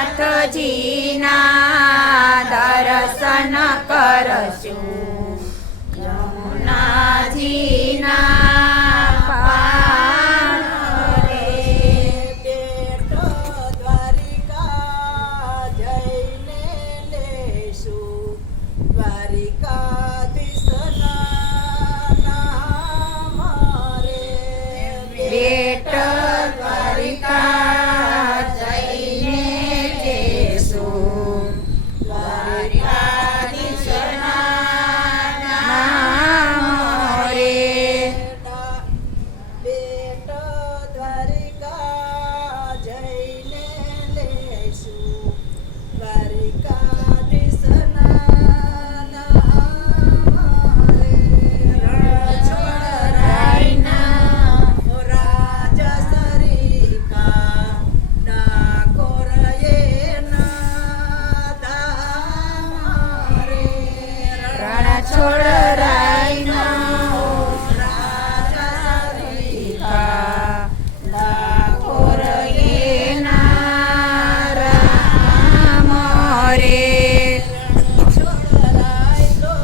નાથજીના દર્શન કરશું યમુનાજીના પાર રે બેટ દ્વારિકા જઈને લેશું દ્વારિકાધીશના નામ રે બેટ દ્વારિકા જઈને લેશું દ્વારિકાધીશના નામ રે બેટ દ્વારિકા જઈને લેશું દ્વારિકાધીશના નામ રે રાયના રાજ સરિકા ડાકોર એના ધામ રે રણ છોડ રાયના રાજા સરિકા ડાકોર એના રામ રે છોડરાય તો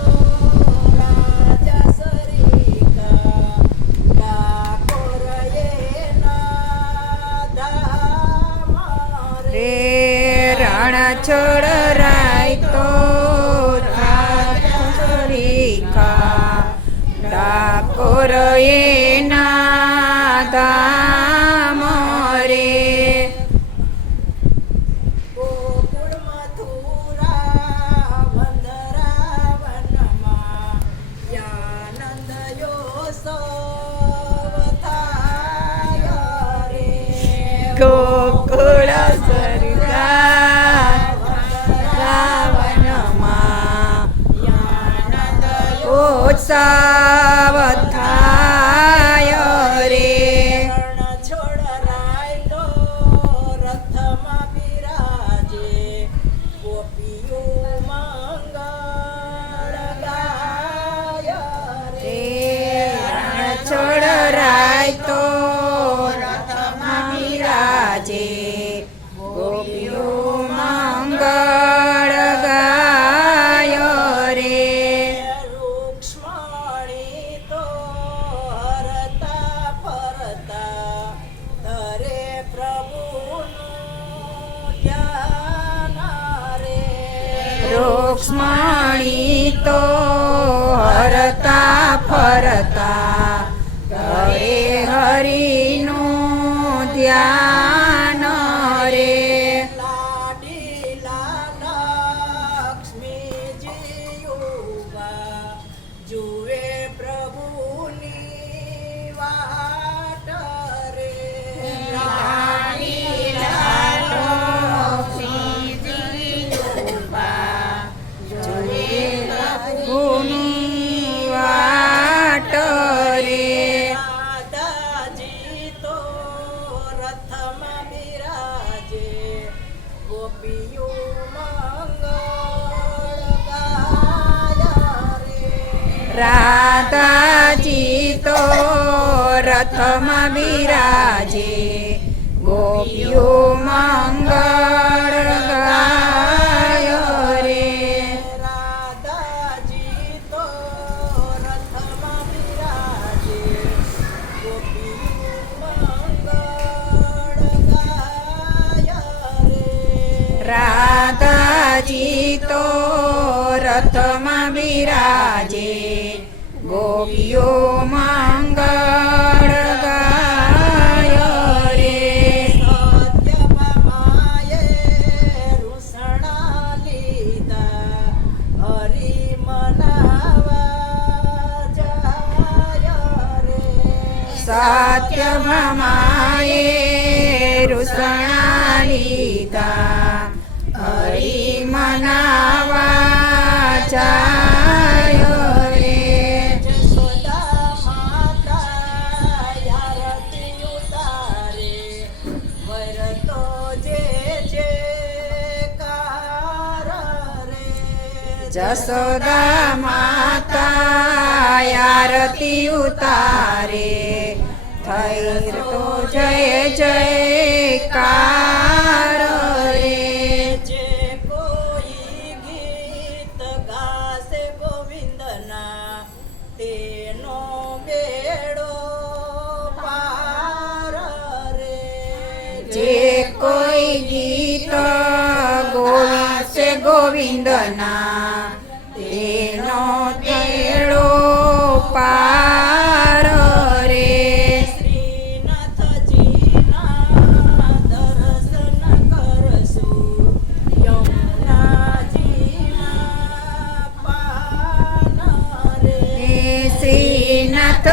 રાજા સરિકા ડાકોર એના ધામ રે રે રણ છોડ રાય તો રાજા ડાકોર એના ધામ રે ગોકુળ મથુરા વંદરાવનમાં યાનંદ યોત્સવ થાય રે ગોકુળ સ્વર્ગા રાવણમાં ઉત્સવ થાય રે રણ છોડરાય તો રથમાં બિરાજે ગોપીઓ મંગળ ગાય રે રે રણ છોડ રાય તો રથમાં બિરાજે ગોપીઓ મંગળ ગાય રે રૂક્ષ્મણી તો હરતા ફરતા ધરે પ્રભુનું ધ્યાન રે રૂક્ષ્મણી તો હરતા ફરતા ઘરે હરિનું ધ્યાન રે લાડીલા લક્ષ્મીજી ઉભા જુએ પ્રભુની વાટ રે ભૂની વાટ રે દાદાજી તો રથમાં બિરાજે ગોપીઓ મંગળ ગાય રે રાધાજી તો રથમાં બિરાજે ગોપીઓ મંગળ ગાય રે રાધાજી તો રથમાં બિરાજે ગોપીઓ મંગળ ગાય રે રાધાજી તો રથમાં બિરાજે ગોપીઓ મંગળ ગાય રે સત્યભામાએ રૂસણા લીધા હરિ મનાવા જાય રે સત્યભામાએ રૂસણા લીધા હરિ મનાવા જાય રે જશોદા માતા આરતી ઉતારે વરતો જે કાર રે જશોદા માતા આરતી ઉતારે થઈ તો જય જયકાર રે જે કોઈ ગીત ગોવાશે ગોવિંદના તેનો થયેલો પાર રે. શ્રીનાથજીના દર્શન કરશું યમુનાજીના પાર રે. શ્રીનાથજીના